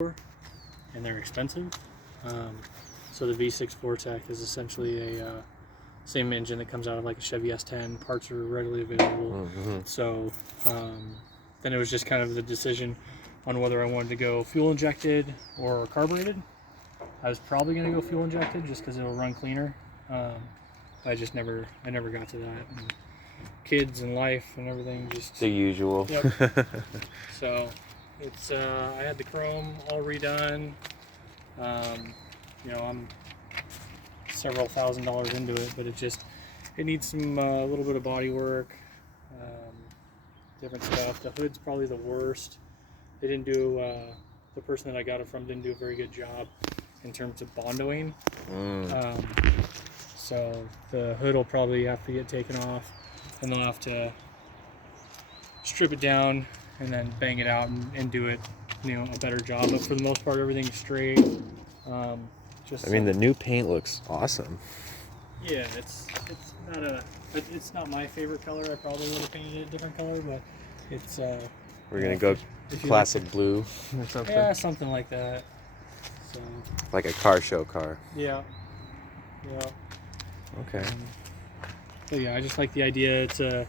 and they're expensive. So the V6 Vortex is essentially a same engine that comes out of like a Chevy S10. Parts are readily available. So then it was just kind of the decision on whether I wanted to go fuel injected or carbureted. I was probably going to go fuel injected just because it'll run cleaner. I never got to that. And kids and life and everything, just the usual. Yep. So it's I had the chrome all redone. You know, I'm several $1,000s into it, but it needs some a little bit of body work, different stuff. The hood's probably the worst. They didn't do the person that I got it from didn't do a very good job in terms of bondoing. So the hood will probably have to get taken off, and they'll have to strip it down and then bang it out and do it, you know, a better job. But for the most part, everything's straight. I mean, the new paint looks awesome. Yeah, it's not my favorite color. I probably would have painted it a different color, but it's we're gonna go classic blue or something. Yeah, something like that. So like a car show car. Yeah. Okay. But yeah, I just like the idea. It's a